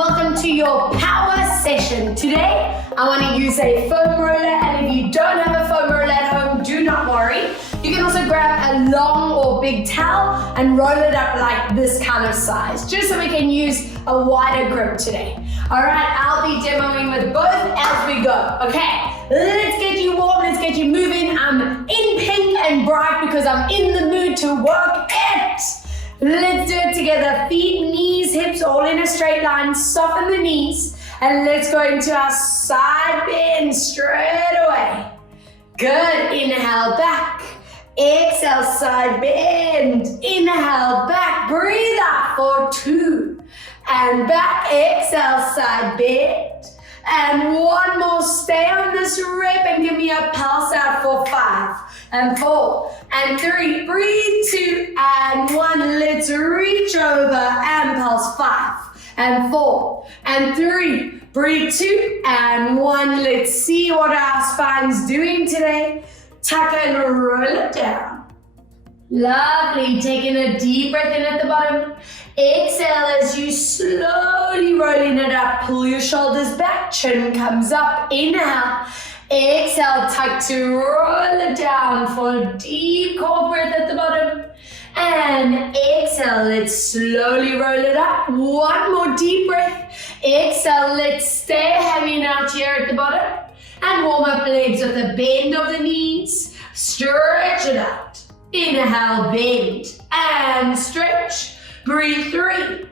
welcome to your power session. Today, I want to use a foam roller, and if you don't have a foam roller at home, do not worry. You can also grab a long or big towel and roll it up like this kind of size, just so we can use a wider grip today. All right, I'll be demoing with both as we go. Okay, let's get you warm, let's get you moving. I'm in pink and bright because I'm in the mood to work it. Let's do it together. Feet, knees, hips all in a straight line. Soften the knees. And let's go into our side bend straight away. Good. Inhale back. Exhale, side bend. Inhale back. Breathe out for 2. And back. Exhale, side bend. And one more. Stay on this rep and give me a pulse out for 5. And 4, and 3, breathe 2, and 1, let's reach over and pulse 5, and 4, and 3, breathe 2, and 1, let's see what our spine's doing today. Tuck and roll it down. Lovely, taking a deep breath in at the bottom. Exhale as you slowly rolling it up, pull your shoulders back, chin comes up, inhale. Exhale, tuck to roll it down for a deep core breath at the bottom. And exhale, let's slowly roll it up. One more deep breath. Exhale, let's stay hanging out here at the bottom. And warm up legs with a bend of the knees. Stretch it out. Inhale, bend and stretch. Breathe 3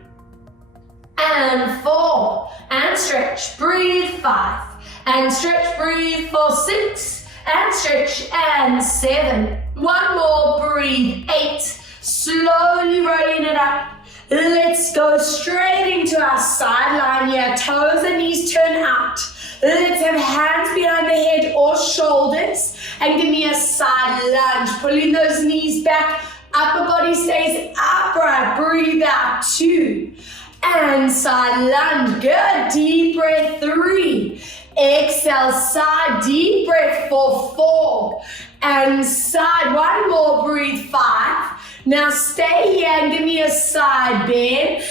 and 4 and stretch. Breathe 5. And stretch, breathe for 6, and stretch, and 7. One more, breathe, 8. Slowly rolling it up. Let's go straight into our side line here. Toes and knees turn out. Let's have hands behind the head or shoulders. And give me a side lunge. Pulling those knees back. Upper body stays upright. Breathe out, 2. And side lunge. Good. Deep breath, 3. Exhale, side, deep breath for 4. And side, one more, breathe 5. Now stay here and give me a side bend.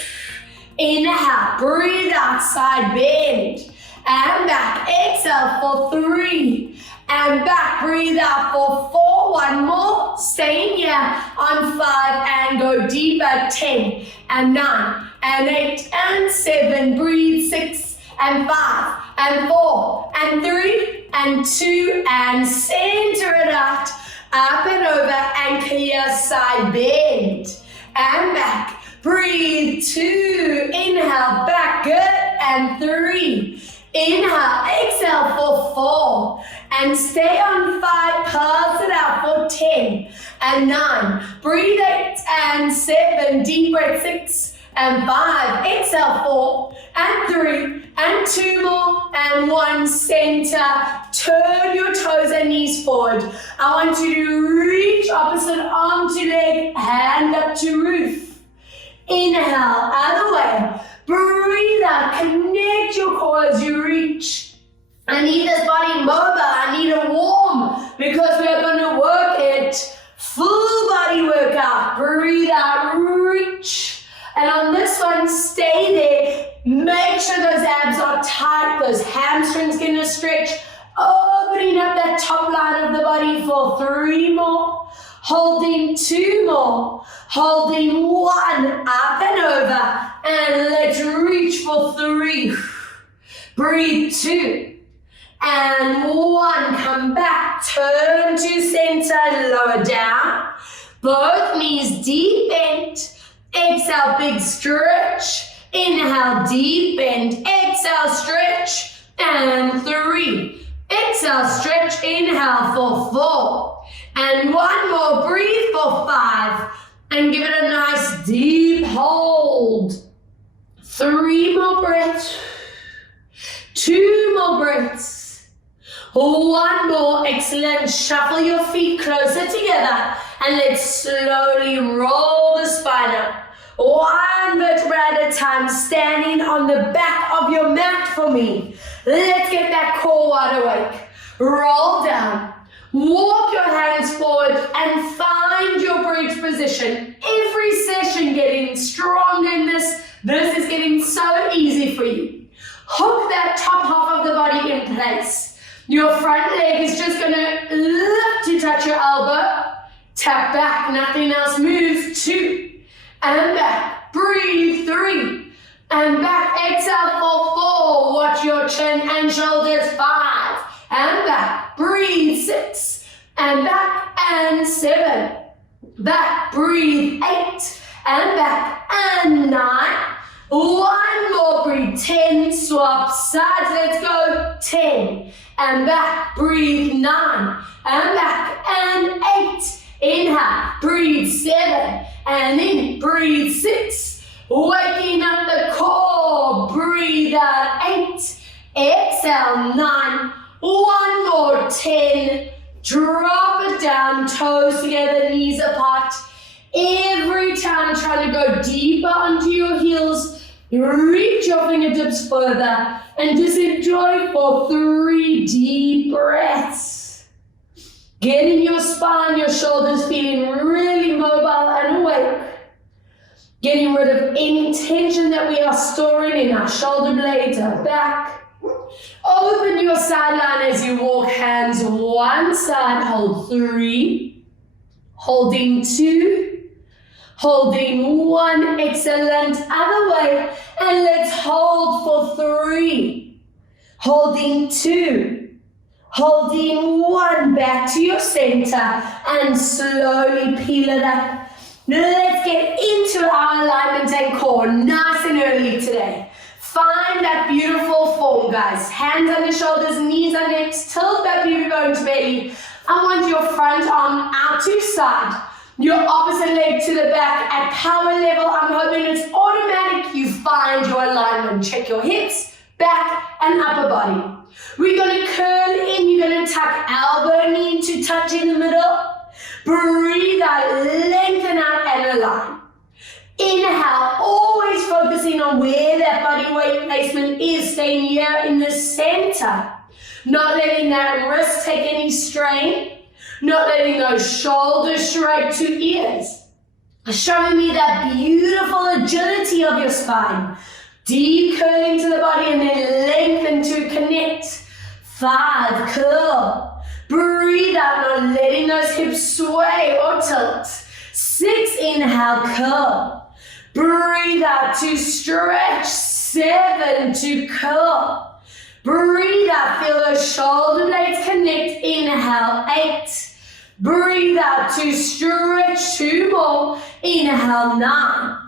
Inhale, breathe out, side bend. And back, exhale for 3. And back, breathe out for 4. One more, stay here on 5 and go deeper, 10 and 9 and 8 and 7. Breathe 6 and 5 and 4 and 3 and 2 and center it out, up and over and clear side bend and back. Breathe 2, inhale back, good, and 3. Inhale, exhale for 4 and stay on 5, pulse it out for 10 and 9. Breathe 8 and 7, deep breath 6 and 5, exhale 4 and 3 and 2 more and 1, center. Turn your toes and knees forward. I want you to reach opposite arm to leg, hand up to roof. Inhale, other way. Breathe out, connect your core as you reach. I need this body mobile, I need it warm because we are going to work it. Full body workout. Breathe out, reach. And on this one, stay there. Make sure those abs are tight, those hamstrings gonna stretch. Opening up that top line of the body for 3 more. Holding 2 more. Holding 1, up and over. And let's reach for 3. Breathe 2. And 1, come back. Turn to center, lower down. Both knees deep bent. Exhale, big stretch. Inhale, deep bend. Exhale, stretch. And 3. Exhale, stretch. Inhale for 4. And 1 more. Breathe for 5. And give it a nice deep hold. 3 more breaths. 2 more breaths. 1 more. Excellent. Shuffle your feet closer together. And let's slowly roll the spine up. 1 vertebra at a time, standing on the back of your mat for me. Let's get that core wide awake. Roll down. Walk your hands forward and find your bridge position. Every session getting stronger in this. This is getting so easy for you. Hook that top half of the body in place. Your front leg is just going to lift to touch your elbow. Tap back, nothing else. Move 2 and back. Breathe 3 and back. Exhale for 4. Watch your chin and shoulders. 5 and back. Breathe 6 and back and 7. Back. Breathe 8 and back and 9. One more, breathe, 10, swap sides, let's go, 10, and back, breathe, 9, and back, and 8, inhale, breathe, 7, and in, breathe, 6, waking up the core, breathe out, 8, exhale, 9, one more, 10, drop it down, toes together, knees apart. Every time trying to go deeper onto your heels, you reach your fingertips further and just enjoy for 3 deep breaths. Getting your spine, your shoulders feeling really mobile and awake. Getting rid of any tension that we are storing in our shoulder blades, our back. Open your sideline as you walk, hands one side, hold 3, holding 2, holding 1, excellent, other way, and let's hold for 3, holding 2, holding 1, back to your center, and slowly peel it up. Let's get into our alignment and core, nice and early today. Find that beautiful form, guys. Hands on the shoulders, knees on hips, tilt that pubic bone to belly. I want your front arm out to side. Your opposite leg to the back at power level. I'm hoping it's automatic. You find your alignment. Check your hips, back, and upper body. We're going to curl in. You're going to tuck elbow, knee to touch in the middle. Breathe out, lengthen out, and align. Inhale, always focusing on where that body weight placement is. Staying here in the center. Not letting that wrist take any strain. Not letting those shoulders straight to ears. Showing me that beautiful agility of your spine. Deep curl into the body and then lengthen to connect. 5, curl. Breathe out, not letting those hips sway or tilt. 6, inhale, curl. Breathe out to stretch. 7, to curl. Breathe out, feel those shoulder blades connect. Inhale, 8. Breathe out to stretch, 2 more. Inhale, 9.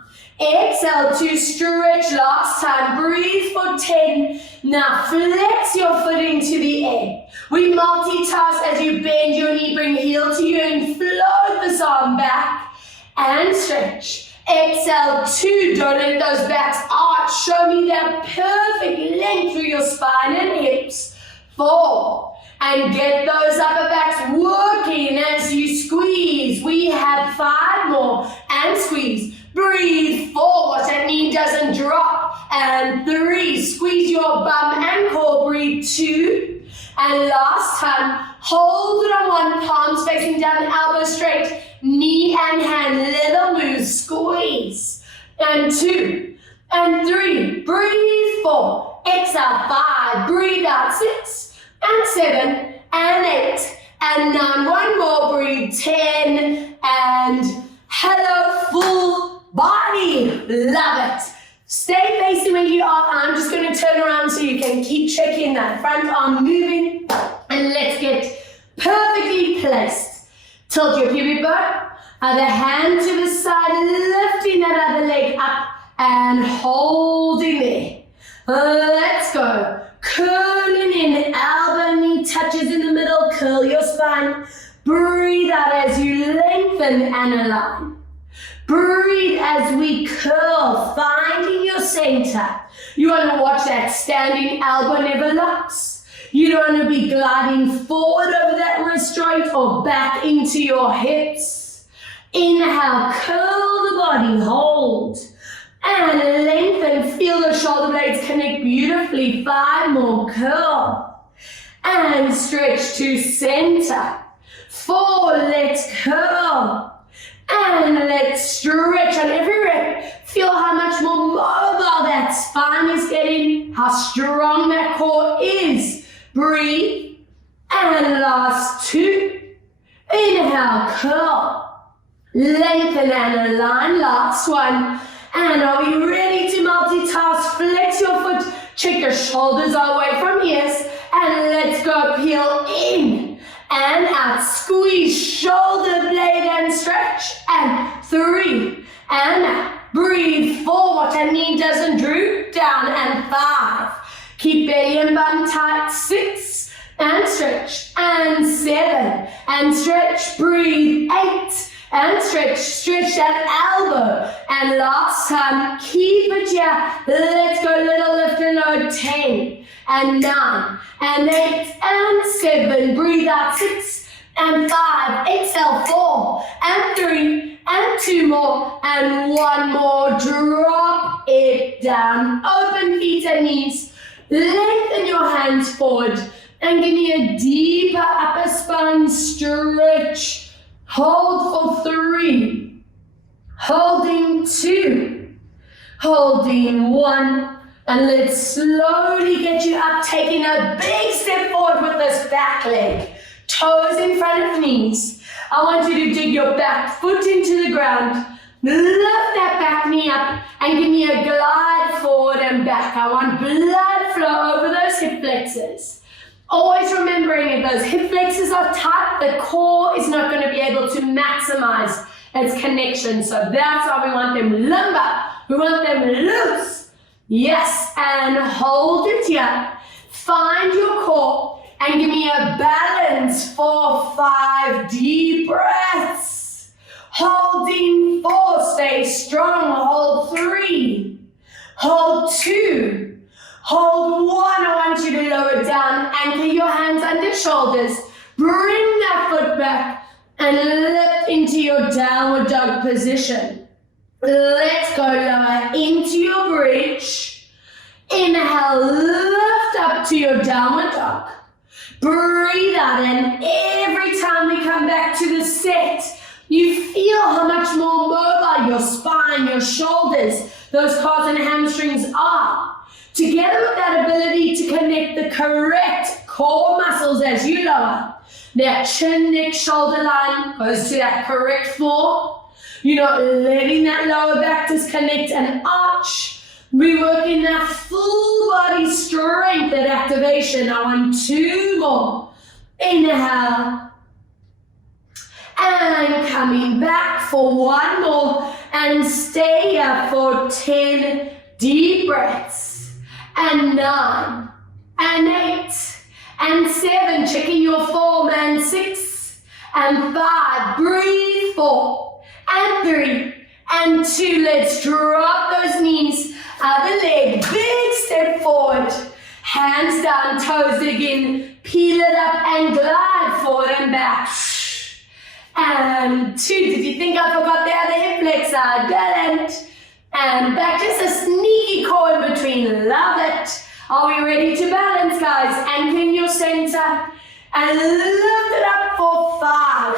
Exhale to stretch, last time. Breathe for 10. Now flex your foot into the air. We multitask as you bend your knee, bring heel to you and float this arm back and stretch. Exhale, 2. Don't let those backs arch. Show me that perfect length through your spine and hips. 4. And get those upper backs working as you squeeze. We have 5 more. And squeeze. Breathe. 4. Watch that knee doesn't drop. And 3. Squeeze your bum and core. Breathe. 2. And last time, hold it on 1, palms facing down, elbow straight. Knee and hand, little move, squeeze. And 2. And 3. Breathe. 4. Exhale. 5. Breathe out. 6. And 7, and 8, and 9, 1 more, breathe, 10, and hello, full body, love it. Stay facing where you are. I'm just going to turn around so you can keep checking that front arm moving, and let's get perfectly placed. Tilt your pubic bone, other hand to the side, lifting that other leg up, and holding there. Let's go. Curling in, elbow, knee touches in the middle, curl your spine. Breathe out as you lengthen and align. Breathe as we curl, finding your center. You want to watch that standing elbow never locks. You don't want to be gliding forward over that wrist joint or back into your hips. Inhale, curl the body, hold. And lengthen, feel the shoulder blades connect beautifully. 5 more, curl. And stretch to center. 4, let's curl. And let's stretch on every rep. Feel how much more mobile that spine is getting, how strong that core is. Breathe. And last 2. Inhale, curl. Lengthen and align. Last 1. And are we ready to multitask? Flex your foot. Check your shoulders away from ears. And let's go peel in and out. Squeeze shoulder blade and stretch. And 3. And out. Breathe 4. Watch that knee doesn't droop down. And 5. Keep belly and bum tight. 6. And stretch. And 7. And stretch. Breathe. 8. And stretch that elbow. And last time, keep it here. Let's go, little lift and load. 10 and 9 and 8 and 7. Breathe out. 6 and 5. Exhale. 4 and 3 and 2 more and 1 more. Drop it down. Open feet and knees. Lengthen your hands forward and give me a deeper upper spine stretch. Hold for 3, holding 2, holding 1, and let's slowly get you up, taking a big step forward with this back leg. Toes in front of knees. I want you to dig your back foot into the ground, lift that back knee up, and give me a glide forward and back. I want blood flow over those hip flexors. Always remembering if those hip flexors are tight, the core is not going to be able to maximize its connection. So that's why we want them limber. We want them loose. Yes, and hold it here. Find your core and give me a balance for 5 deep breaths. Holding 4, stay strong. Hold 3, hold 2. Hold 1, I want you to lower down, anchor your hands under shoulders, bring that foot back and lift into your downward dog position. Let's go lower into your bridge. Inhale, lift up to your downward dog. Breathe out, and every time we come back to the set, you feel how much more mobile your spine, your shoulders, those quads and hamstrings are. Together with that ability to connect the correct core muscles as you lower, that chin, neck, shoulder line goes to that correct floor. You're not letting that lower back disconnect and arch. We're working that full body strength, that activation. I want 2 more. Inhale. And coming back for 1 more. And stay here for 10 deep breaths. And 9, and 8, and 7, checking your form, and 6, and 5, breathe, 4, and 3, and 2, let's drop those knees, other leg, big step forward, hands down, toes again, peel it up, and glide forward and back, and 2, did you think I forgot the other hip flexor? Didn't. And back, just a sneaky core in between. Love it. Are we ready to balance, guys? Anchor in your center and lift it up for 5.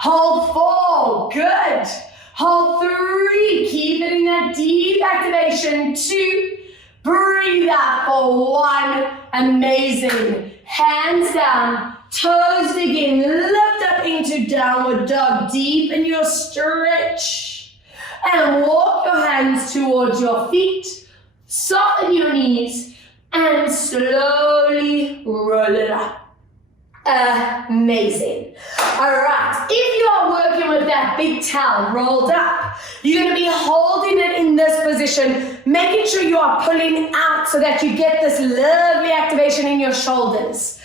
Hold 4. Good. Hold 3. Keep it in that deep activation. 2. Breathe out for 1. Amazing. Hands down. Toes again. Lift up into downward dog. Deepen your stretch. And walk your hands towards your feet, soften your knees, and slowly roll it up. Amazing. All right, if you are working with that big towel rolled up, you're going to be holding it in this position, making sure you are pulling out so that you get this lovely activation in your shoulders.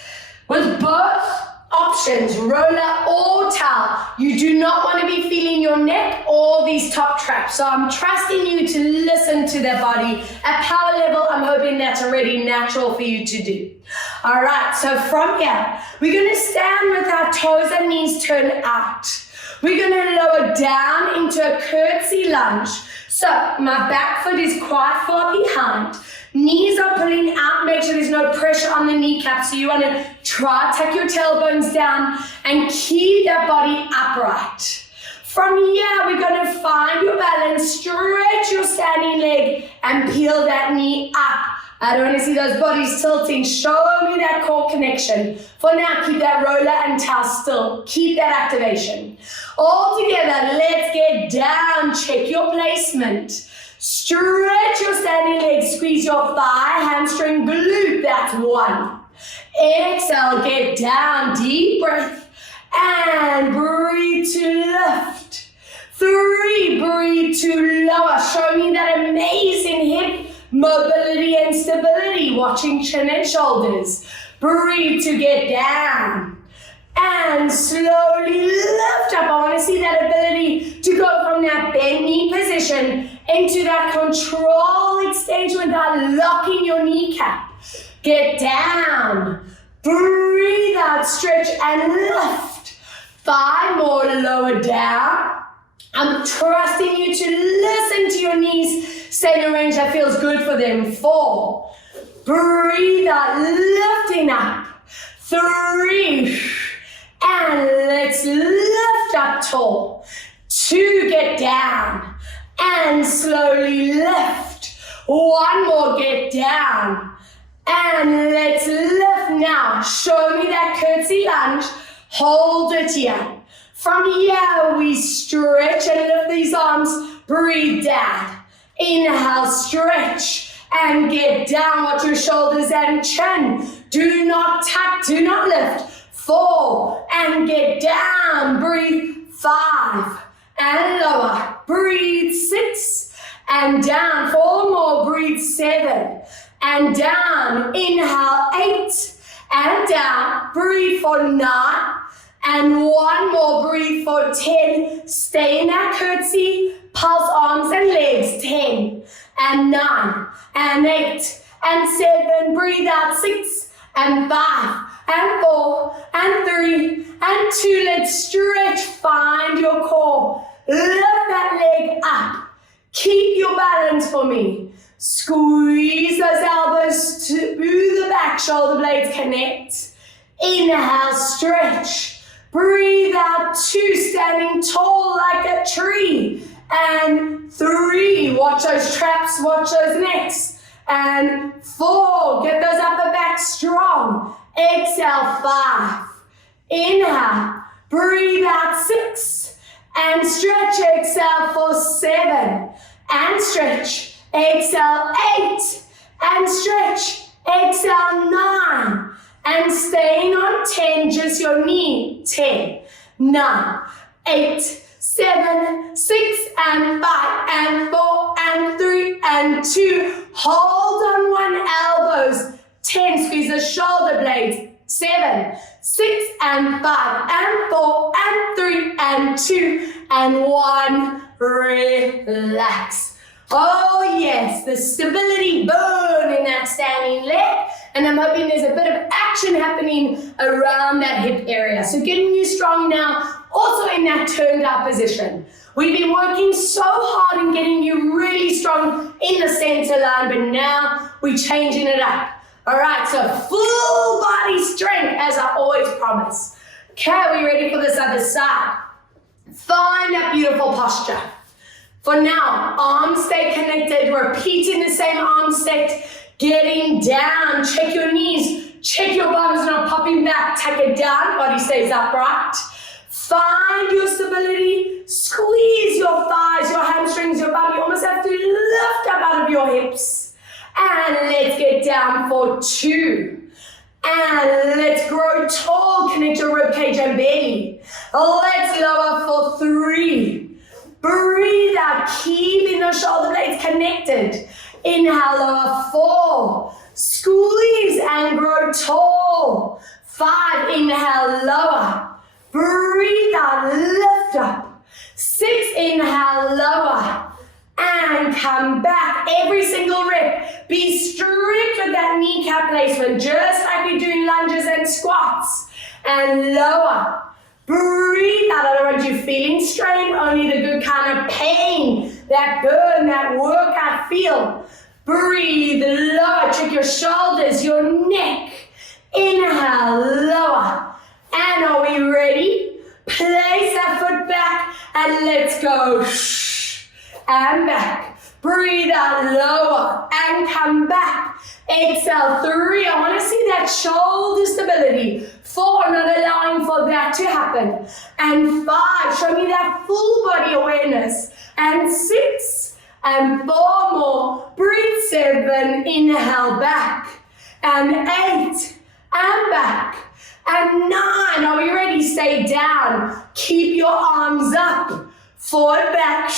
With both options, roller or towel, you do not want to be feeling your neck or these top traps. So I'm trusting you to listen to their body. At power level, I'm hoping that's already natural for you to do. All right, so from here, we're going to stand with our toes and knees turned out. We're going to lower down into a curtsy lunge. So my back foot is quite far behind. Knees are pulling out. Make sure there's no pressure on the kneecap. So you want to try tuck your tailbones down and keep that body upright. From here, we're going to find your balance, stretch your standing leg, and peel that knee up. I don't want to see those bodies tilting. Show me that core connection. For now, keep that roller and towel still. Keep that activation. All together, let's get down. Check your placement. Stretch your standing leg. Squeeze your thigh, hamstring, glute. That's 1. Exhale, get down. Deep breath. And breathe to lift. 3, breathe to lower. Show me that amazing hip mobility and stability, watching chin and shoulders. Breathe to get down. And slowly lift up. I want to see that ability to go from that bent knee position into that control extension without locking your kneecap. Get down. Breathe out, stretch and lift. 5 more, lower down. I'm trusting you to listen to your knees. Stay in a range that feels good for them. 4. Breathe out, lifting up. 3. And let's lift up tall. 2, get down. And slowly lift. 1 more, get down. And let's lift now. Show me that curtsy lunge. Hold it here. From here, we stretch and lift these arms. Breathe down. Inhale, stretch and get down. Watch your shoulders and chin. Do not tuck, do not lift. 4 and get down. Breathe. 5 and lower. Breathe. 6 and down. 4 more. Breathe. 7 and down. Inhale. 8 and down. Breathe for 9. And 1 more, breathe for 10. Stay in that curtsy. Pulse arms and legs. 10 and 9 and 8 and 7. Breathe out. 6 and 5 and 4 and 3 and 2. Let's stretch. Find your core. Lift that leg up. Keep your balance for me. Squeeze those elbows to the back. Shoulder blades connect. Inhale, stretch. Breathe out. 2, standing tall like a tree. And 3, watch those traps, watch those necks. And 4, get those upper backs strong. Exhale, 5. Inhale, breathe out. 6. And stretch, exhale for 7. And stretch, exhale 8. And stretch, exhale 9. And staying on 10, just your knee. 10, 9, 8, 7, 6, and 5, and 4, and 3, and 2. Hold on 1, elbows. 10, squeeze the shoulder blades. 7, 6, and 5, and 4, and 3, and 2, and 1. Relax. Oh yes, the stability burn in that standing leg. And I'm hoping there's a bit of action happening around that hip area. So getting you strong now, also in that turned out position. We've been working so hard in getting you really strong in the center line, but now we're changing it up. All right, so full body strength, as I always promise. Okay, are we ready for this other side? Find that beautiful posture. For now, arms stay connected, repeating the same arm set, getting down, check your knees, check your bums, not popping back, take it down, body stays upright. Find your stability, squeeze your thighs, your hamstrings, your bum, you almost have to lift up out of your hips. And let's get down for 2. And let's grow tall, connect your ribcage and belly. Let's lower for 3. Breathe out, keeping those shoulder blades connected. Inhale, lower 4. Squeeze and grow tall. 5, inhale, lower. Breathe out, lift up. 6, inhale, lower. And come back. Every single rep. Be strict with that kneecap placement, just like we're doing lunges and squats. And lower. Breathe out. I don't want you feeling strain, only the good kind of pain, that burn, that workout feel. Breathe, lower, check your shoulders, your neck. Inhale, lower. And are we ready? Place that foot back and let's go. And back. Breathe out, lower, and come back. Exhale, 3. I want to see that shoulder stability. 4, not allowing for that to happen. And 5, show me that full body awareness. And 6, and 4 more. Breathe, 7, inhale, back. And 8, and back. And 9, are we ready? Stay down. Keep your arms up. Forward, back.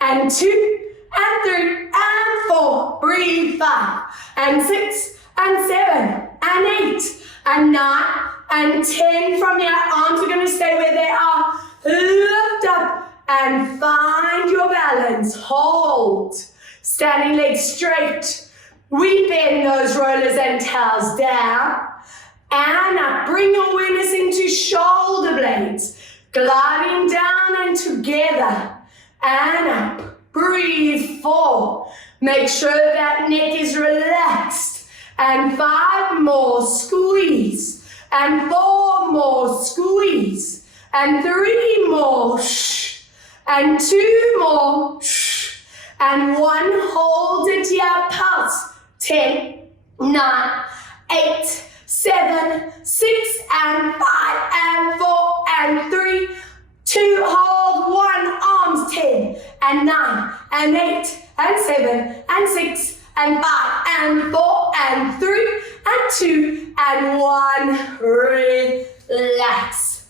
And 2, and 3, and 4. Breathe, 5, and 6, and 7, and 8, and 9, and 10. From here, arms are going to stay where they are. Lift up and find your balance. Hold. Standing legs straight. We bend those rollers and towels down. And up. Bring your awareness into shoulder blades. Gliding down and together. And up. Breathe, 4. Make sure that neck is relaxed. And 5 more, squeeze. And 4 more, squeeze. And 3 more, and 2 more, and 1, hold it here, pulse. 10, 9, 8, 7, 6, and 5, and 4, and 3, 2, hold 1, arms. 10, and 9, and 8, and 7, and 6, and 5, and 4, and 3, and 2, and 1. Relax.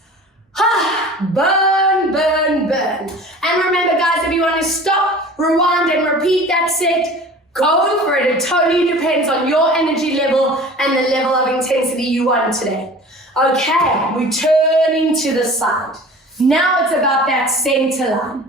Burn, burn, burn. And remember, guys, if you want to stop, rewind, and repeat that set, go for it. It totally depends on your energy level and the level of intensity you want today. Okay, we turn into the side. Now it's about that center line.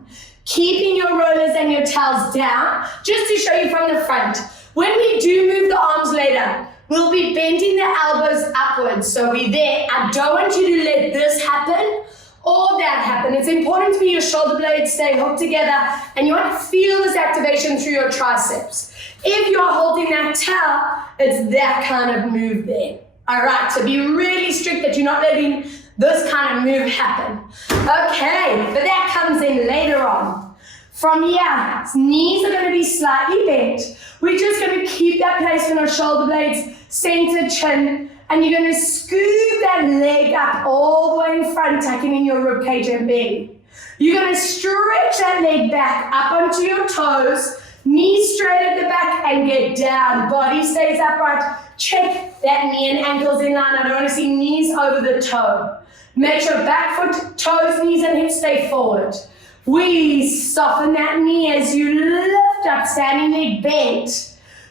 Keeping your rollers and your towels down, just to show you from the front. When we do move the arms later, we'll be bending the elbows upwards. So we're there. I don't want you to let this happen or that happen. It's important for your shoulder blades stay hooked together, and you want to feel this activation through your triceps. If you're holding that towel, it's that kind of move there. All right, so be really strict that you're not letting this kind of move happen. Okay, but that comes in later on. From here, knees are going to be slightly bent. We're just going to keep that placement of shoulder blades, center, chin, and you're going to scoop that leg up all the way in front, tucking in your ribcage and belly. You're going to stretch that leg back up onto your toes, knees straight at the back, and get down. Body stays upright. Check that knee and ankles in line. I don't want to see knees over the toe. Make sure back foot, toes, knees, and hips stay forward. We soften that knee as you lift up, standing leg bent.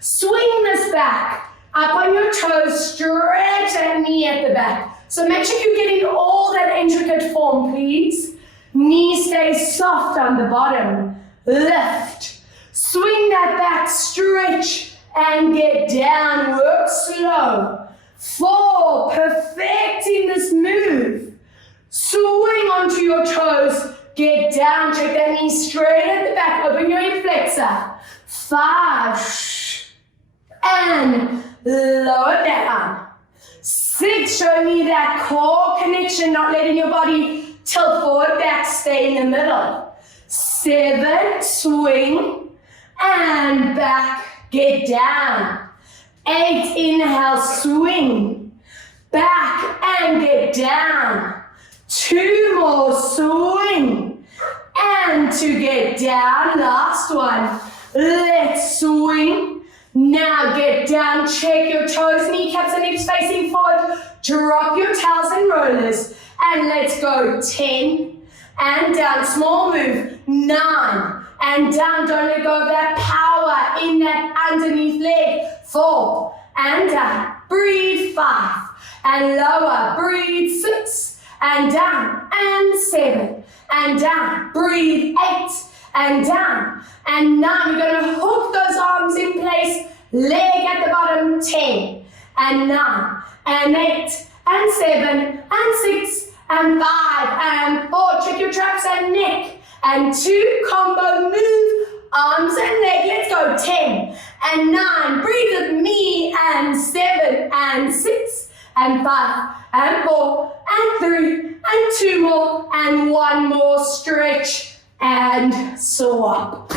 Swing this back. Up on your toes, stretch that knee at the back. So make sure you're getting all that intricate form, please. Knee stays soft on the bottom. Lift. Swing that back, stretch, and get down. Work slow. 4, perfecting this move. Swing onto your toes. Get down, check that knee straight at the back. Open your hip flexor. 5, and lower down. 6, show me that core connection, not letting your body tilt forward, back, stay in the middle. 7, swing, and back, get down. 8, inhale, swing, back, and get down. 2 more, swing, and to get down. Last one. Let's swing. Now get down, check your toes, kneecaps and hips facing forward. Drop your towels and rollers. And let's go. 10 and down. Small move. 9 and down. Don't let go of that power in that underneath leg. 4 and down. Breathe. 5 and lower. Breathe. 6 and down. And 7 and down. Breathe. 8 and down. And 9. We're going to hook those arms in place. Leg at the bottom. 10 and 9 and 8 and 7 and 6 and 5, and 4. Check your traps and neck, and 2. Combo move, arms and leg. Let's go. 10 and 9. Breathe with me, and 7 and 6 and 5 and 4 and 3 and 2 more and 1 more. Stretch and swap.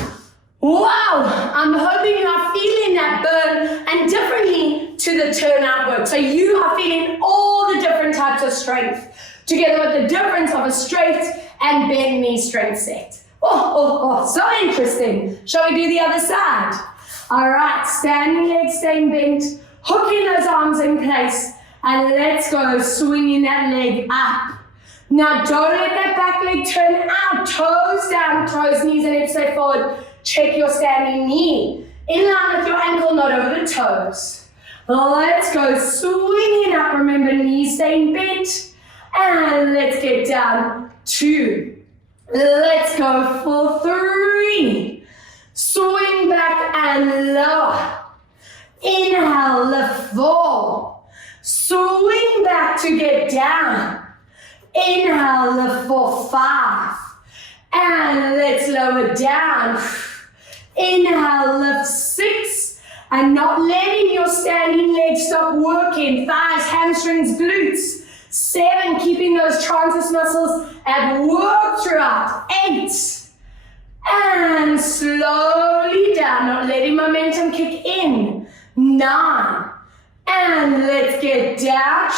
Wow, I'm hoping you are feeling that burn and differently to the turnout work. So you are feeling all the different types of strength together with the difference of a straight and bent knee strength set. Oh, so interesting. Shall we do the other side? All right, standing legs staying bent, hooking those arms in place, and let's go swinging that leg up. Now don't let that back leg turn out, toes down, toes, knees and hips stay forward. Check your standing knee, in line with your ankle, not over the toes. Let's go swinging up, remember knees staying bent, and let's get down, 2. Let's go for 3. Swing back and lower. Inhale, lift 4. Swing back to get down. Inhale, lift for 5. And let's lower down. Inhale, lift 6. And not letting your standing legs stop working. Thighs, hamstrings, glutes. 7, keeping those transverse muscles at work throughout. 8. And slowly down, not letting momentum kick in. 9. And let's get down.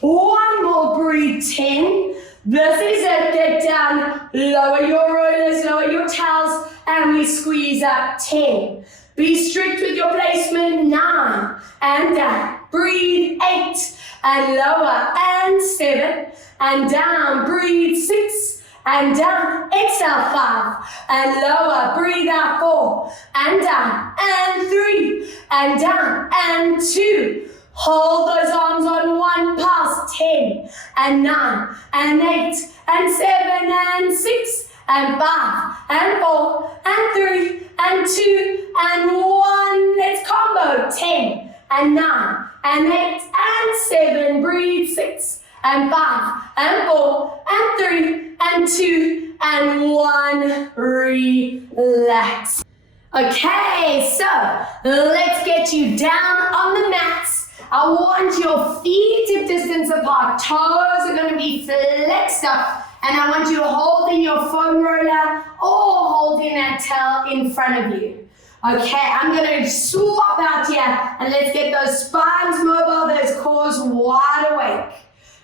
1 more, breathe. 10. This is it, get down. Lower your rollers, lower your towels, and we squeeze up. 10. Be strict with your placement. 9. And down. Breathe. 8. And lower. And 7. And down. Breathe. 6. And down. Exhale. 5. And lower. Breathe out. 4. And down. And 3. And down. And 2. Hold those arms on 1 pulse. 10 and 9 and 8 and 7 and 6 and 5 and 4 and 3 and 2 and 1. Let's combo. 10 and 9 and 8 and 7. Breathe. 6 and 5 and 4 and 3 and 2 and 1. Relax. Okay, so let's get you down on the mats. I want your feet hip distance apart. Toes are going to be flexed up. And I want you holding your foam roller or holding that towel in front of you. Okay, I'm going to swap out here and let's get those spines mobile, those cores wide awake.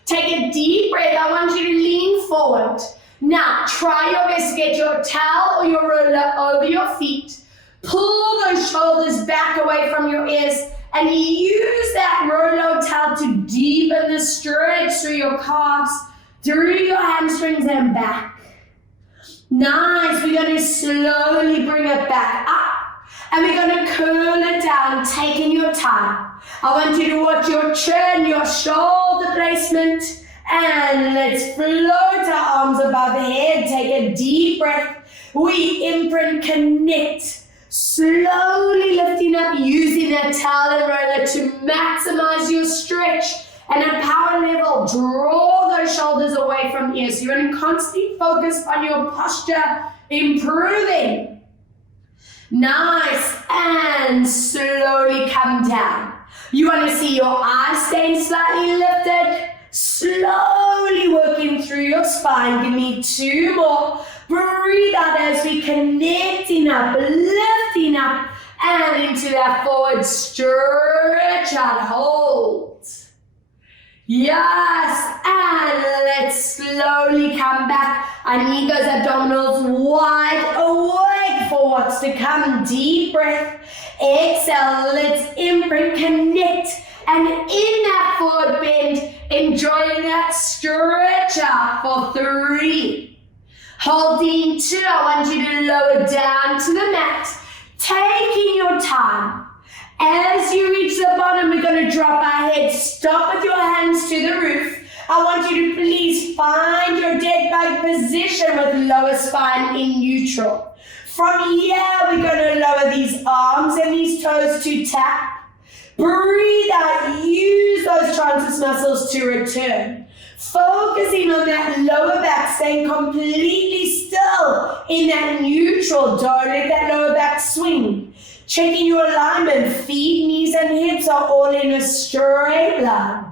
Take a deep breath. I want you to lean forward. Now, try your best to get your towel or your roller over your feet. Pull those shoulders back away from your ears. And use that roller towel to deepen the stretch through your calves, through your hamstrings and back. Nice. We're going to slowly bring it back up. And we're going to curl it down, taking your time. I want you to watch your chin, your shoulder placement. And let's float our arms above the head. Take a deep breath. We imprint, connect. Slowly lifting up, using that towel and roller to maximize your stretch and at power level, draw those shoulders away from ears. So you're going to constantly focus on your posture, improving. Nice, and slowly come down. You want to see your eyes staying slightly lifted, slowly working through your spine. Give me 2 more. Breathe out as we connecting up, lifting up, and into that forward stretch out, hold. Yes, and let's slowly come back. I need those abdominals wide awake for what's to come. Deep breath, exhale, let's imprint, connect, and in that forward bend, enjoy that stretch out for 3. Holding 2, I want you to lower down to the mat, taking your time. As you reach the bottom, we're going to drop our head. Stop with your hands to the roof. I want you to please find your dead bug position with lower spine in neutral. From here, we're going to lower these arms and these toes to tap. Breathe out, use those transverse muscles to return. Focusing on that lower back, staying completely still in that neutral. Don't let that lower back swing. Checking your alignment. Feet, knees, and hips are all in a straight line.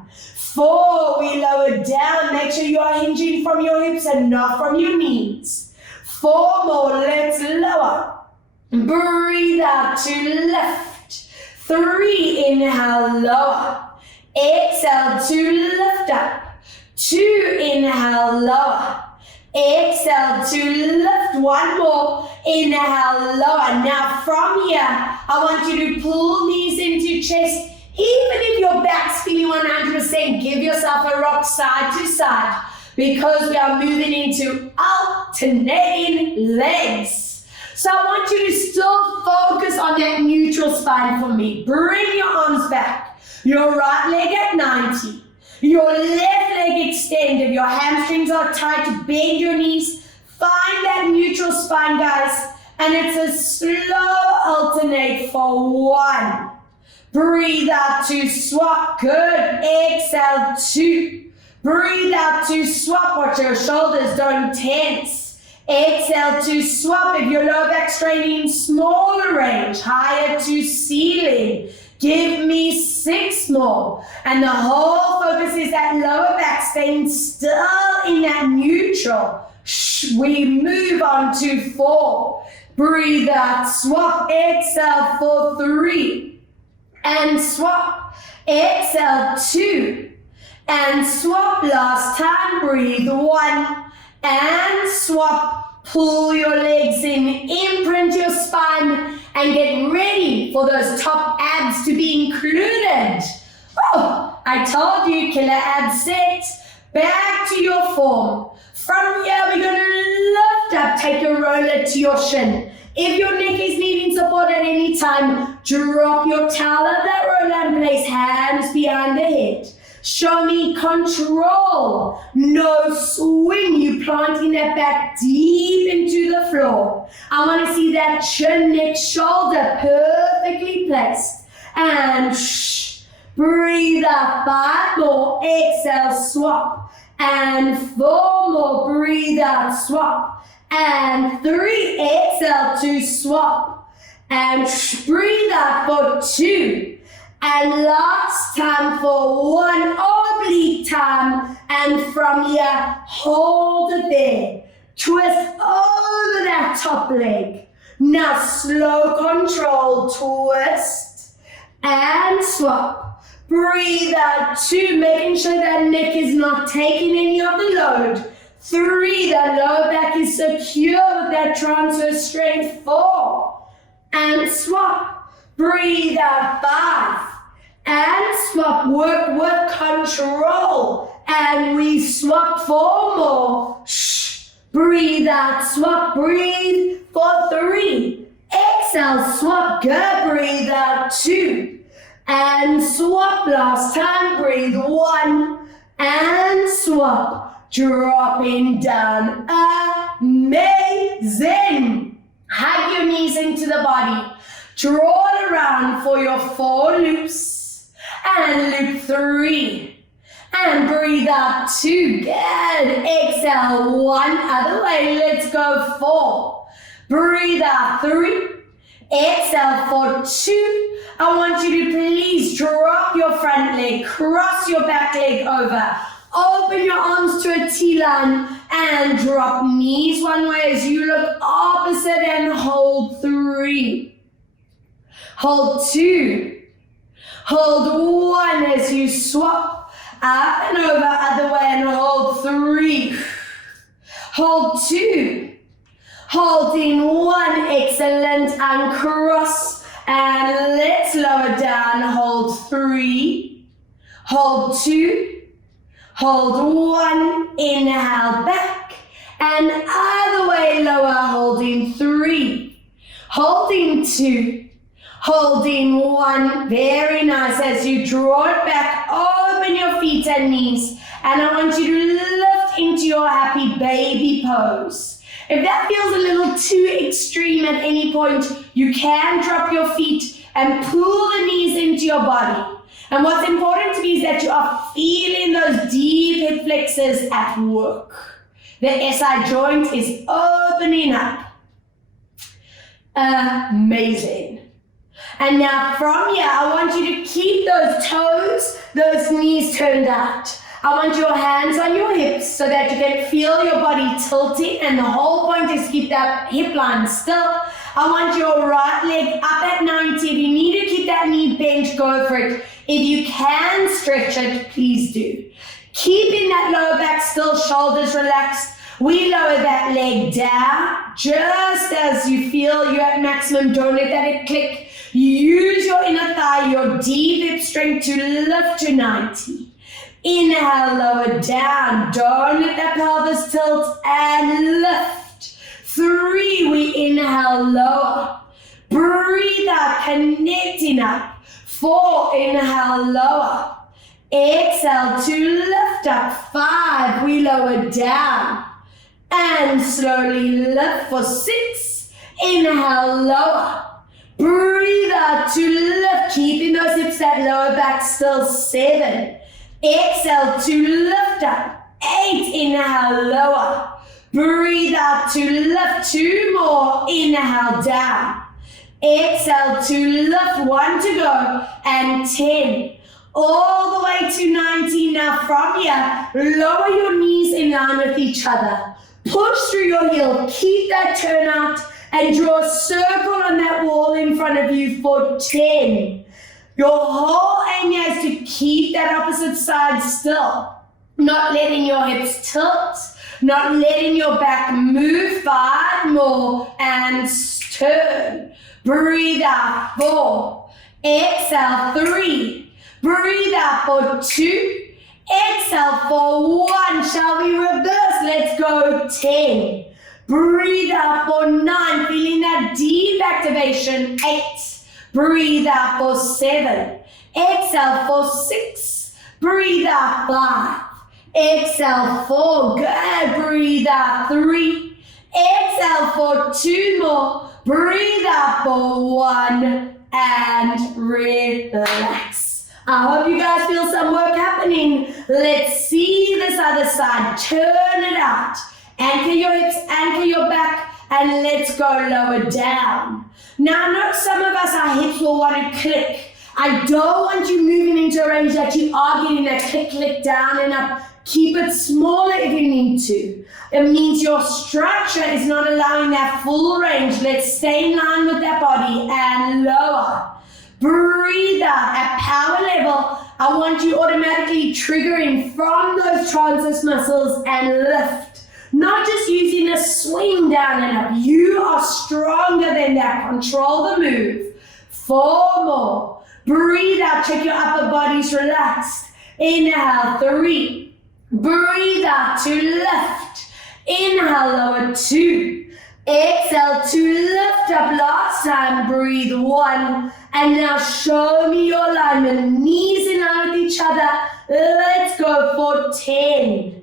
4, we lower down. Make sure you are hinging from your hips and not from your knees. 4 more, let's lower. Breathe out to lift. 3, inhale, lower. Exhale to lift up. 2, inhale, lower. Exhale to lift. 1 more, inhale, lower. Now from here, I want you to pull knees into chest. Even if your back's feeling 100%, give yourself a rock side to side because we are moving into alternating legs. So I want you to still focus on that neutral spine for me. Bring your arms back. Your right leg at 90. Your left leg extended. Your hamstrings are tight. Bend your knees. Find that neutral spine, guys. And it's a slow alternate for 1. Breathe out to swap. Good. Exhale, 2. Breathe out to swap. Watch your shoulders don't tense. Exhale to swap. If your lower back straining, smaller range. Higher to ceiling. Give me 6 more. And the whole focus is that lower back staying still in that neutral. We move on to 4. Breathe out, swap. Exhale for 3. And swap. Exhale 2. And swap. Last time. Breathe 1. And swap. Pull your legs in. Imprint your spine. And get ready for those top abs to be included. Oh, I told you, killer abs set. Back to your form. From here, we're going to lift up. Take your roller to your shin. If your neck is needing support at any time, drop your towel at that roller and place hands behind the head. Show me control. No swing. You planting that back deep into the floor. I want to see that chin, neck, shoulder perfectly placed. And breathe out. 5 more. Exhale, swap. And 4 more. Breathe out, swap. And 3. Exhale to swap. And breathe out for 2. And last time for 1 oblique time. And from here, hold it there. Twist over that top leg. Now slow control, twist and swap. Breathe out 2, making sure that neck is not taking any of the load. 3, that lower back is secure with that transfer strength. 4, and swap. Breathe out 5. And swap, work with control. And we swap 4 more. Breathe out, swap, breathe for 3. Exhale, swap, good, breathe out 2. And swap, last time, breathe 1. And swap, dropping down, amazing. Hug your knees into the body. Draw it around for your 4 loops. And loop 3. And breathe out 2. Good. Exhale 1. Other way. Let's go 4. Breathe out 3. Exhale for 2. I want you to please drop your front leg. Cross your back leg over. Open your arms to a T-line. And drop knees one way as you look opposite and hold 3. Hold 2. Hold 1 as you swap up and over, other way, and hold 3. Hold 2. Holding 1, excellent, uncross, and let's lower down, hold 3. Hold 2. Hold 1, inhale back, and other way, lower, holding 3. Holding 2. Holding 1, very nice. As you draw it back, open your feet and knees. And I want you to lift into your happy baby pose. If that feels a little too extreme at any point, you can drop your feet and pull the knees into your body. And what's important to me is that you are feeling those deep hip flexors at work. The SI joint is opening up. Amazing. And now from here, I want you to keep those toes, those knees turned out. I want your hands on your hips so that you can feel your body tilting, and the whole point is keep that hip line still. I want your right leg up at 90. If you need to keep that knee bent, go for it. If you can stretch it, please do. Keeping that lower back still, shoulders relaxed. We lower that leg down just as you feel you're at maximum. Don't let that hip click. Use your inner thigh, your deep hip strength to lift to 90. Inhale, lower down. Don't let that pelvis tilt and lift. 3, we inhale, lower. Breathe out, connecting up. 4, inhale, lower. Exhale to lift up. 5, we lower down. And slowly lift for 6. Inhale, lower. Breathe out to lift, keeping those hips, that lower back still. 7. Exhale to lift up. 8, inhale, lower. Breathe out to lift. 2 more, inhale, down. Exhale to lift. 1 to go, and 10. All the way to 90. Now from here, lower your knees in line with each other. Push through your heel, keep that turn out, and draw a circle on that wall in front of you for 10. Your whole aim here is to keep that opposite side still. Not letting your hips tilt, not letting your back move. 5 more, and turn. Breathe out. 4. Exhale. 3. Breathe out for 2. Exhale for 1. Shall we reverse? Let's go. 10. Breathe out for 9. Feeling that deep activation. 8. Breathe out for 7. Exhale for 6. Breathe out. 5. Exhale 4. Good. Breathe out. 3. Exhale for 2 more. Breathe out for 1. And relax. I hope you guys feel some work happening. Let's see this other side. Turn it out. Anchor your hips, anchor your back, and let's go lower down. Now, I know some of us, our hips will want to click. I don't want you moving into a range that you are getting that click down and up. Keep it smaller if you need to. It means your structure is not allowing that full range. Let's stay in line with that body and lower. Breathe out at power level. I want you automatically triggering from those transverse muscles and lift. Not just using a swing down and up. You are stronger than that. Control the move. 4 more. Breathe out. Check your upper body's relaxed. Inhale. 3. Breathe out to lift. Inhale. Lower. 2. Exhale to lift up. Last time. Breathe. 1. And now show me your alignment. Knees in line with each other. Let's go for 10.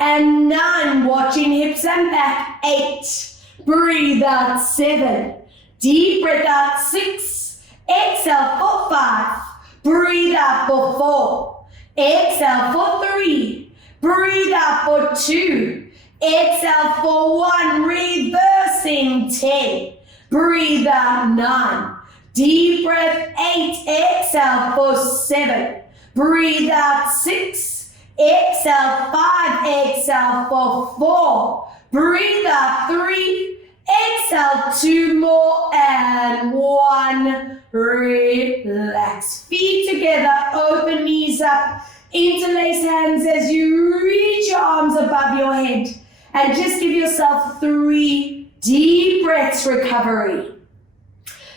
And 9, watching hips and back. 8. Breathe out. 7. Deep breath out. 6. Exhale for 5. Breathe out for 4. Exhale for 3. Breathe out for 2. Exhale for 1. Reversing. 10. Breathe out. 9. Deep breath. 8. Exhale for 7. Breathe out. 6. Exhale 5. Exhale for 4. Breathe out. 3. Exhale 2 more, and 1. Relax. Feet together. Open knees up. Interlace hands as you reach your arms above your head. And just give yourself 3 deep breaths. Recovery.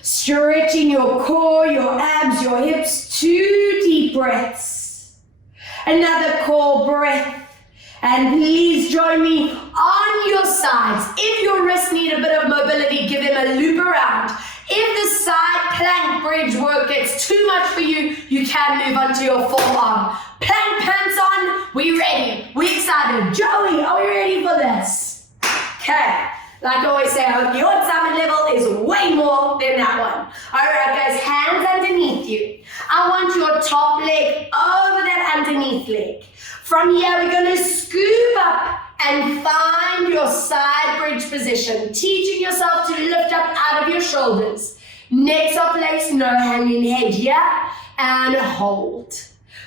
Stretching your core, your abs, your hips. 2 deep breaths. Another core breath. And please join me on your sides. If your wrists need a bit of mobility, give them a loop around. If the side plank bridge work gets too much for you, you can move onto your forearm. Plank pants on. We ready? We excited? Joey, are we ready for this? Okay. Like I always say, I hope your excitement level is way more than that one. All right, guys, hands underneath you. I want your top From here, we're going to scoop up and find your side bridge position, teaching yourself to lift up out of your shoulders. Necks are placed, no hanging head here, and hold.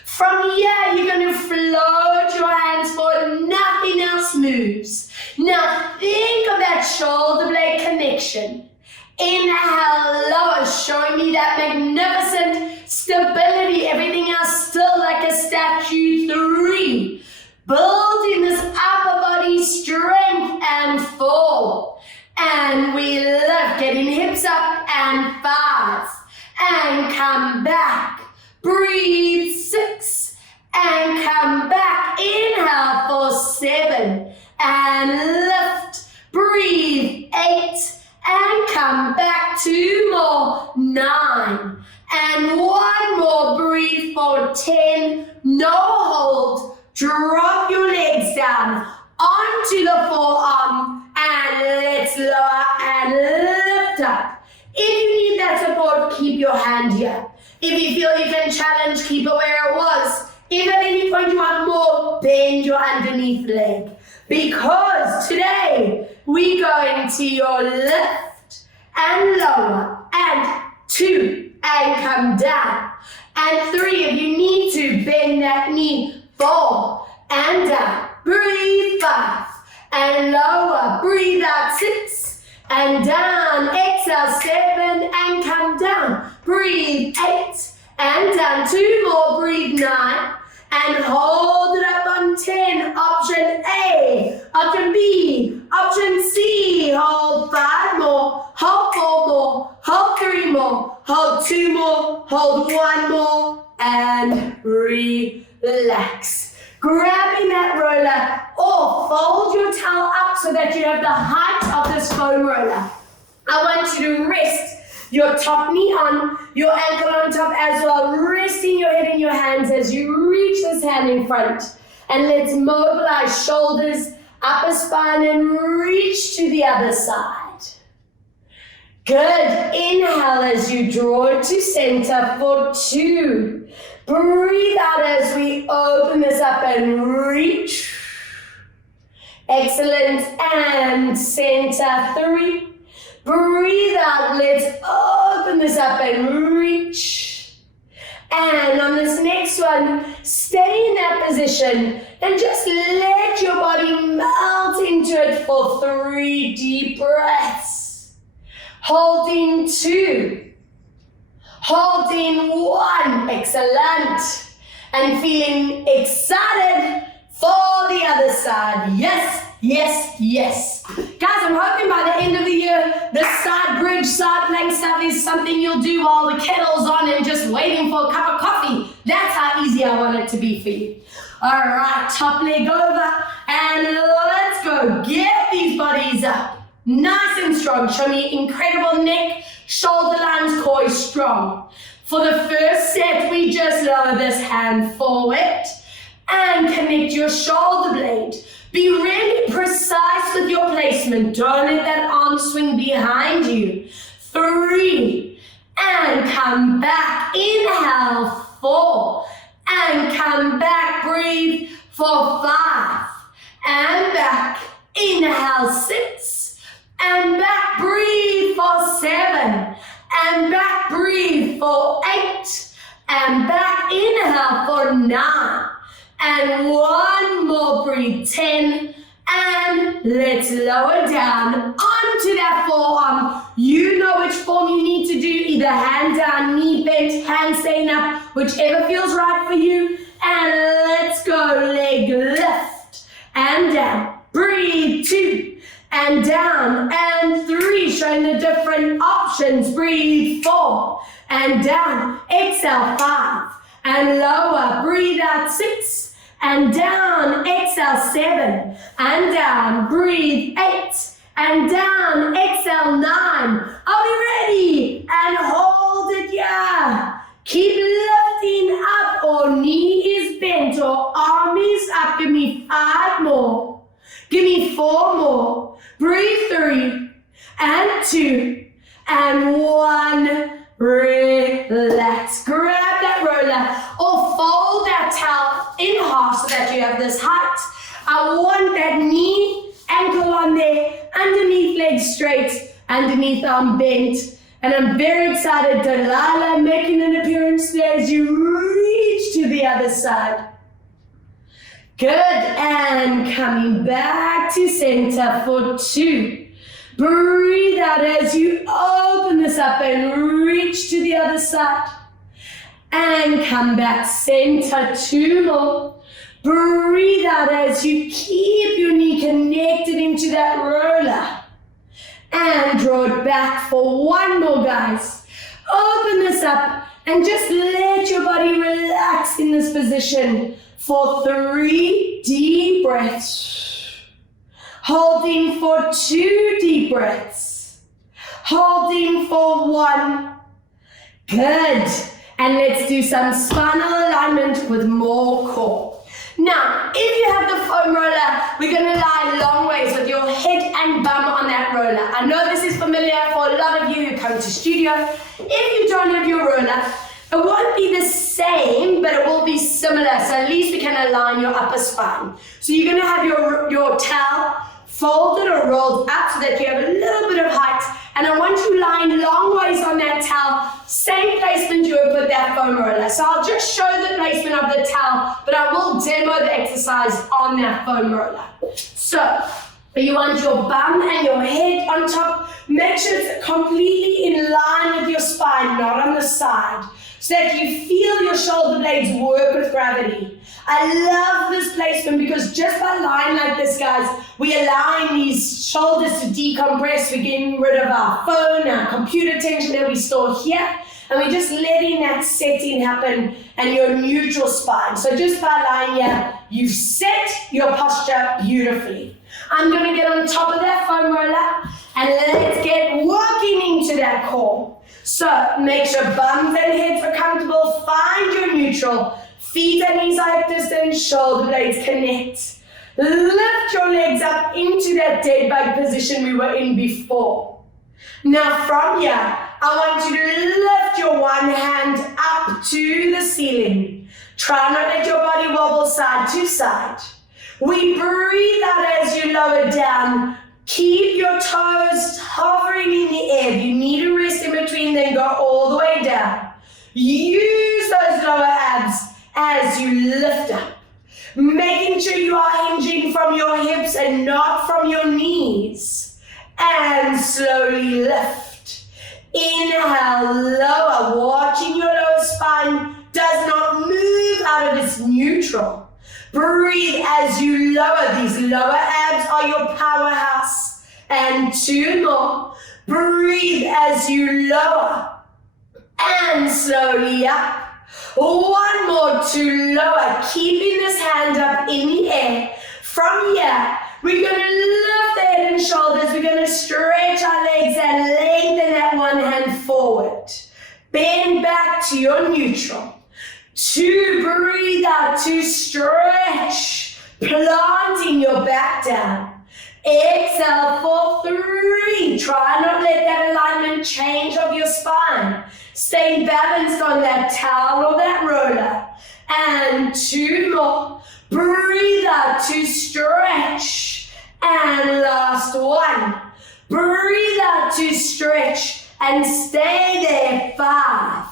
From here, you're going to float your hands forward, nothing else moves. Now think of that shoulder blade connection. Inhale, lower, showing me that magnificent stability, everything else still like a statue. 3, building this upper body strength, and 4. And we lift, getting hips up, and 5. And come back. Breathe, 6. And come back. Inhale for 7. And lift. Breathe, 8. And come back. 2 more. 9. And 1 more. Breathe for 10. No hold. Drop your legs down onto the forearm, and let's lower and lift up. If you need that support, keep your hand here. If you feel you can challenge, keep it where it was. If at any point you want more, bend your underneath leg. Because today, we go into your lift and lower, and 2, and come down. And 3, if you need to, bend that knee. 4, and down. Breathe, 5, and lower. Breathe out, 6, and down. Exhale, 7, and come down. Breathe, 8, and down. 2 more. Breathe, 9, and hold it up on 10. Option A, option B, option C. Hold 5 more, hold 4 more, hold 3 more, hold 2 more, hold 1 more, and relax. Grabbing that roller, or fold your towel up so that you have the height of this foam roller. I want you to rest your top knee on, your ankle on top as well, resting your head in your hands as you reach this hand in front. And let's mobilize shoulders, upper spine, and reach to the other side. Good. Inhale as you draw it to center for 2. Breathe out as we open this up and reach. Excellent. And center, 3. Breathe out. Let's open this up and reach. And on this next one, stay in that position and just let your body melt into it for 3 deep breaths. Holding 2. Holding 1, excellent. And feeling excited for the other side. Yes, yes, yes. Guys, I'm hoping by the end of the year, the side bridge, side plank stuff is something you'll do while the kettle's on and just waiting for a cup of coffee. That's how easy I want it to be for you. All right, top leg over, and let's go. Get these bodies up. Nice and strong. Show me incredible neck, shoulder lines, core is strong. For the first set, we just lower this hand forward and connect your shoulder blade. Be really precise with your placement. Don't let that arm swing behind you. 3, and come back. Inhale, 4, and come back. Breathe for 5, and back. Inhale, 6. And back, breathe for 7. And back, breathe for 8. And back, inhale for 9. And 1 more, breathe, 10. And let's lower down onto that forearm. You know which form you need to do, either hand down, knee bent, hand staying up, whichever feels right for you. And let's go, leg lift and down. Breathe, 2. And down, and 3, showing the different options. Breathe, 4, and down. Exhale, 5, and lower. Breathe out, 6, and down. Exhale, 7, and down. Breathe, 8, and down. Exhale, 9. Are we ready? And hold it, yeah. Keep lifting up, or knee is bent, or arm is up. Give me 5 more. Give me 4 more. Breathe, 3, and 2, and 1. Relax. Grab that roller or fold that towel in half so that you have have this height. I want that knee, ankle on there, underneath leg straight, underneath arm bent. And I'm very excited, Delilah making an appearance there as you reach to the other side. Good, and coming back to center for 2. Breathe out as you open this up and reach to the other side. And come back, center, 2 more. Breathe out as you keep your knee connected into that roller. And draw it back for 1 more, guys. Open this up and just let your body relax in this position for 3 deep breaths. Holding for 2 deep breaths. Holding for 1. Good. And let's do some spinal alignment with more core. Now, if you have the foam roller, we're going to lie long ways with your head and bum on that roller. I know this is familiar for a lot of you who come to studio. If you don't have your roller, it won't be the same, but it will be similar. So at least we can align your upper spine. So you're going to have your towel folded or rolled up so that you have a little bit of height. And I want you lying long ways on that towel, same placement you would put that foam roller. So I'll just show the placement of the towel, but I will demo the exercise on that foam roller. So you want your bum and your head on top. Make sure it's completely in line with your spine, not on the side, so that you feel your shoulder blades work with gravity. I love this placement because just by lying like this, guys, we're allowing these shoulders to decompress. We're getting rid of our phone, our computer tension that we store here, and we're just letting that setting happen and your neutral spine. So just by lying here, you've set your posture beautifully. I'm going to get on top of that foam roller and let's get working into that core. So make sure bums and heads are comfortable. Find your neutral. Feet and knees are hip distance, shoulder blades connect. Lift your legs up into that dead bug position we were in before. Now from here, I want you to lift your one hand up to the ceiling. Try not to let your body wobble side to side. We breathe out as you lower down. Keep your toes hovering in the air. If you need a rest in between, then go all the way down. Use those lower abs as you lift up, making sure you are hinging from your hips and not from your knees. And slowly lift. Inhale, lower, watching your lower spine does not move out of its neutral. Breathe as you lower. These lower abs are your powerhouse. And 2 more. Breathe as you lower. And slowly up. 1 more to lower, keeping this hand up in the air. From here, we're going to lift the head and shoulders. We're going to stretch our legs and lengthen that one hand forward. Bend back to your neutral. 2, breathe out to stretch, planting your back down. Exhale for 3. Try not to let that alignment change of your spine. Stay balanced on that towel or that roller. And 2 more. Breathe out to stretch. And last 1. Breathe out to stretch and stay there. 5,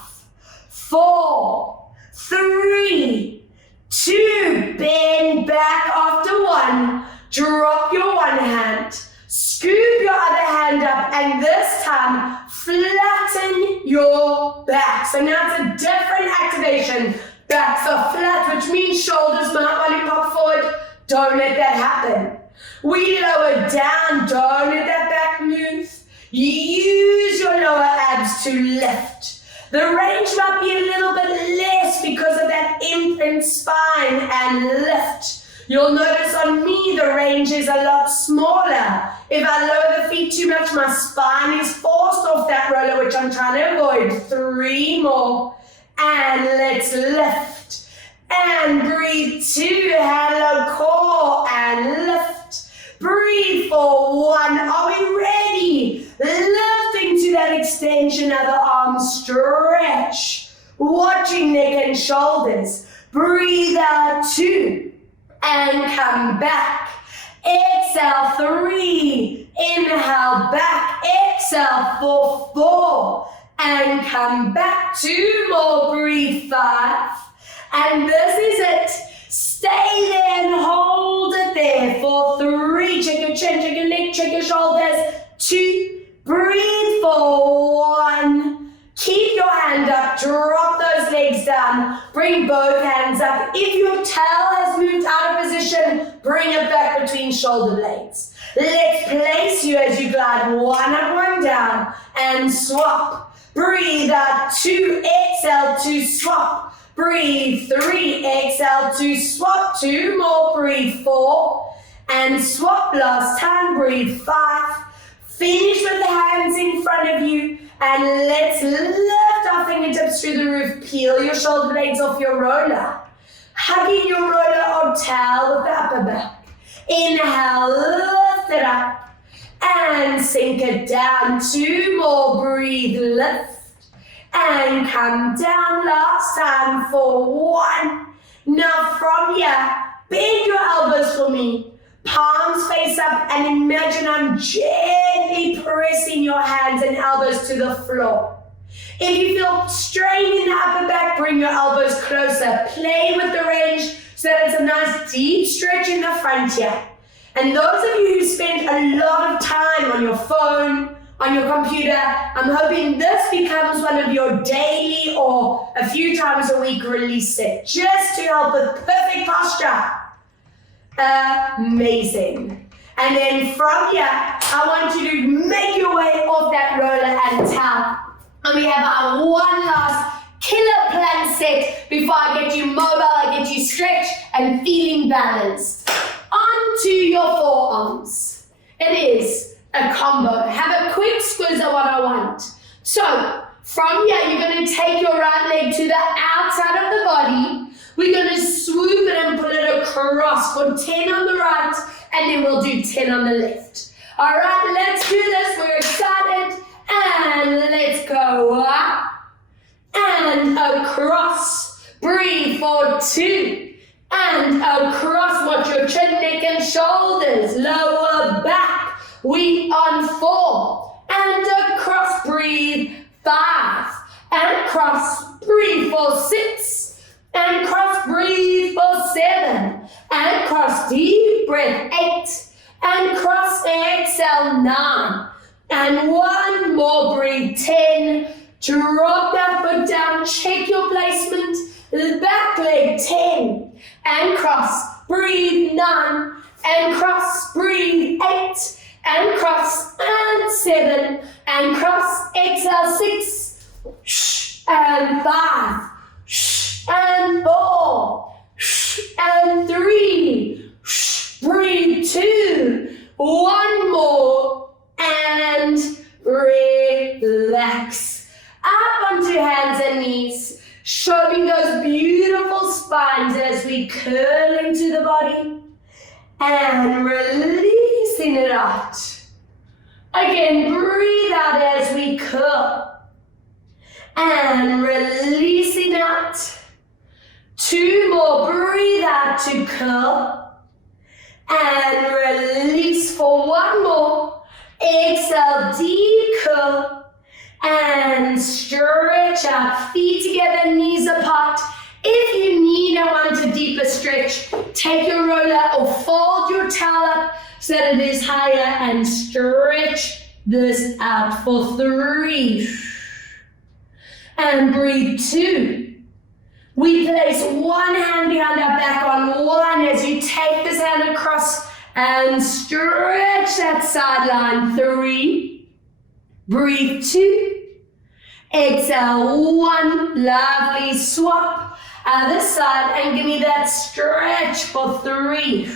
4, 3, 2. Bend back after 1. Drop your one hand, scoop your other hand up, and this time flatten your back. So now it's a different activation. Backs are flat, which means shoulders might want to pop forward. Don't let that happen. We lower down, don't let that back move. Use your lower abs to lift. The range might be a little bit less because of that imprint spine and lift. You'll notice on me the range is a lot smaller. If I lower the feet too much, my spine is forced off that roller, which I'm trying to avoid. 3 more. And let's lift. And breathe 2. Hello, core. And lift. Breathe for 1. Are we ready? Lifting to that extension of the arms. Stretch. Watching neck and shoulders. Breathe out 2. and come back. Exhale, 3, inhale, back, exhale for 4, and come back. 2 more, breathe, 5, and this is it. Stay there and hold it there for 3, check your chin, check your neck, check your shoulders, 2, breathe for 1, keep your hand up, drop those legs down, bring both hands up. If your tail has moved out of position, bring it back between shoulder blades. Let's place you as you glide 1 up, 1 down, and swap. Breathe out, 2, exhale to swap. Breathe, 3, exhale to swap. 2 more, breathe, 4, and swap last time, breathe, 5. Finish with the hands in front of you, and let's lift our fingertips through the roof. Peel your shoulder blades off your roller. Hugging your roller or towel with the upper back. Inhale, lift it up, and sink it down. 2 more, breathe, lift, and come down last time for 1. Now from here, bend your elbows for me. Palms face up, and imagine I'm gently pressing your hands and elbows to the floor. If you feel strain in the upper back, bring your elbows closer. Play with the range so that it's a nice deep stretch in the front here. And those of you who spend a lot of time on your phone, on your computer, I'm hoping this becomes one of your daily or a few times a week release set, just to help with perfect posture. Amazing. And then from here, I want you to make your way off that roller and towel. And we have our one last killer plank set before I get you mobile, I get you stretched and feeling balanced. Onto your forearms. It is a combo. Have a quick squeeze at what I want. So from here, you're going to take your right leg to the outside of the body. We're going to swoop it and pull it across for 10 on the right, and then we'll do 10 on the left. All right, let's do this. We're excited, and let's go up and across. Breathe for 2, and across. Watch your chin, neck, and shoulders. Lower back. We on 4, and across. Breathe 5, and cross. Breathe for 6. And cross, breathe for 7, and cross, deep breath, 8, and cross, exhale, 9, and 1 more, breathe, 10, drop that foot down, check your placement, the back leg, 10, and cross, breathe, 9, and cross, breathe, 8, and cross, and 7, and cross, exhale, 6, and 5, and 4, and 3, breathe 2, 1 more, and relax. Up onto hands and knees, showing those beautiful spines as we curl into the body, and releasing it out. Again, breathe out as we curl, and releasing out. 2 more, breathe out to curl, and release for 1 more. Exhale, deep curl, and stretch out, feet together, knees apart. If you need and want a deeper stretch, take your roller or fold your towel up so that it is higher, and stretch this out for 3. And breathe 2. We place 1 hand behind our back on 1 as you take this hand across and stretch that sideline. 3. Breathe 2. Exhale 1. Lovely. Swap other side and give me that stretch for 3.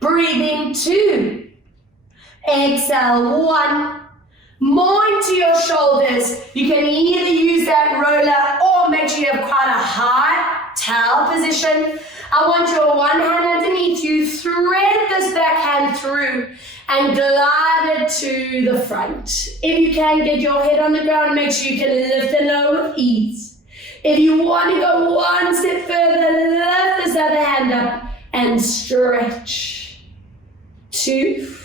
Breathing 2. Exhale 1. More into your shoulders. You can either use that roller or make sure you have quite a high towel position. I want your 1 hand underneath you. Thread this back hand through and glide it to the front. If you can, get your head on the ground. Make sure you can lift it low with ease. If you want to go 1 step further, lift this other hand up and stretch. 2,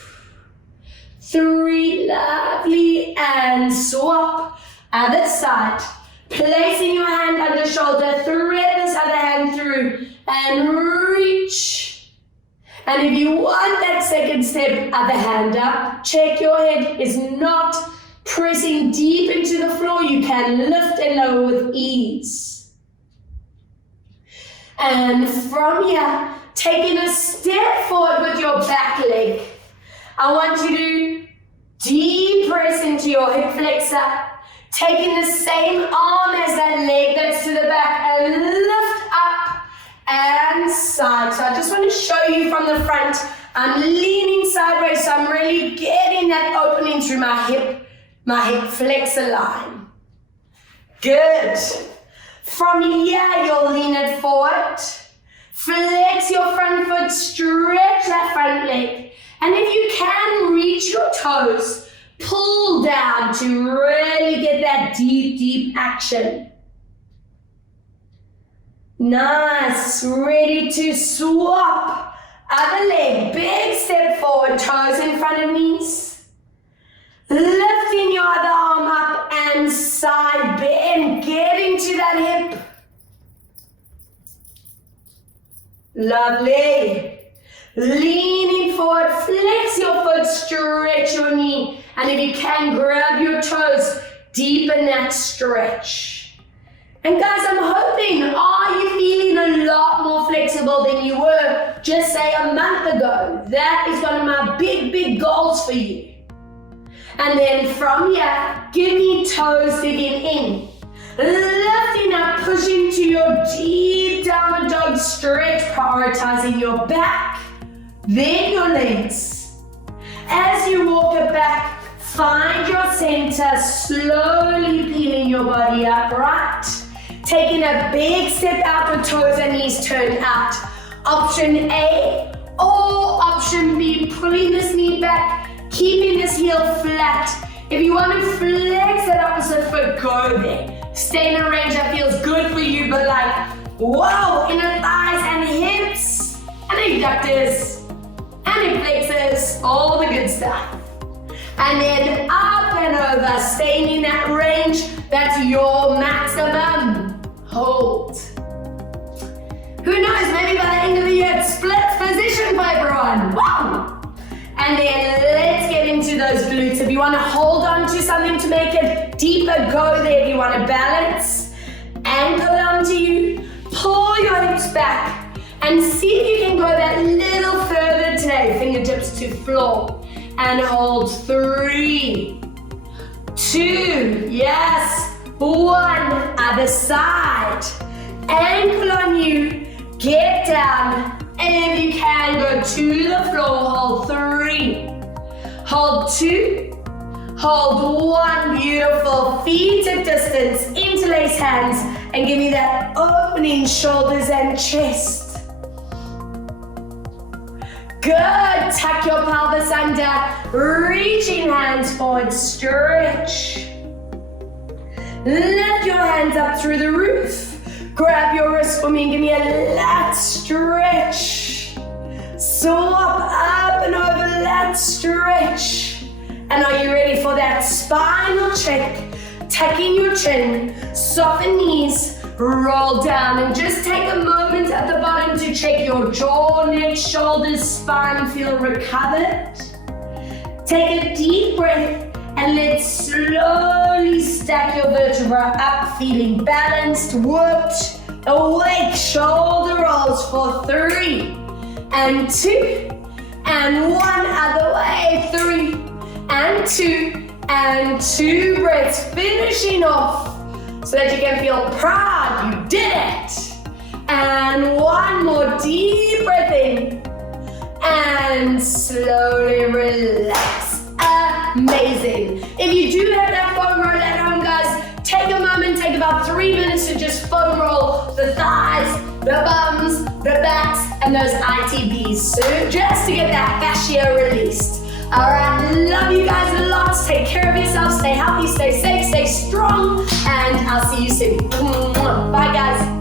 3, lovely, and swap. Other side. Placing your hand under shoulder, thread this other hand through, and reach. And if you want that second step, other hand up. Check your head is not pressing deep into the floor. You can lift and lower with ease. And from here, taking a step forward with your back leg. I want you to deep press into your hip flexor, taking the same arm as that leg that's to the back and lift up and side. So I just want to show you from the front. I'm leaning sideways, so I'm really getting that opening through my hip flexor line. Good. From here, you'll lean it forward. Flex your front foot, stretch that front leg. And if you can reach your toes, pull down to really get that deep, deep action. Nice, ready to swap. Other leg, big step forward, toes in front of knees. Lifting your other arm up and side bend, getting to that hip. Lovely. Leaning forward, flex your foot, stretch your knee. And if you can, grab your toes, deepen that stretch. And guys, I'm hoping, are you feeling a lot more flexible than you were just say a month ago? That is one of my big, big goals for you. And then from here, give me toes digging in. Lifting up, pushing to your deep downward dog stretch, prioritizing your back, then your legs. As you walk it back, find your center, slowly peeling your body upright. Taking a big step out with toes and knees turned out. Option A or option B, pulling this knee back, keeping this heel flat. If you want to flex that opposite foot, go there. Stay in a range that feels good for you, but like, whoa, inner thighs and hips, and abductors, and hip flexors, all the good stuff. And then up and over, staying in that range, that's your maximum. Hold. Who knows, maybe by the end of the year, it splits position for everyone. Wow! And then let's get into those glutes. If you want to hold on to something to make it deeper, go there. If you want to balance, ankle onto you, pull your hips back, and see if you can go that little further today. Fingertips to floor. And hold 3, 2, yes, 1, other side. Ankle on you, get down, and if you can, go to the floor, hold 3, hold 2, hold 1, beautiful, feet at distance, interlace hands, and give me that opening shoulders and chest. Good, tuck your pelvis under, reaching hands forward, stretch. Lift your hands up through the roof. Grab your wrist for me and give me a lat stretch. Swap up and over, lat stretch. And are you ready for that spinal check? Tucking your chin, soften knees, roll down, and just take a moment at the bottom to check your jaw, neck, shoulders, spine feel recovered. Take a deep breath and let's slowly stack your vertebra up, feeling balanced, worked, awake, shoulder rolls for 3 and 2 and 1, other way, 3 and 2 and 2 breaths, finishing off so that you can feel proud, you did it. And 1 more deep breath in and slowly relax. Amazing. If you do have that foam roll at home, guys, take a moment, take about 3 minutes to just foam roll the thighs, the bums, the backs, and those ITBs. So just to get that fascia released. All right, love you guys a lot. Take care of yourself, stay healthy, stay safe, stay strong, and I'll see you soon. Bye, guys.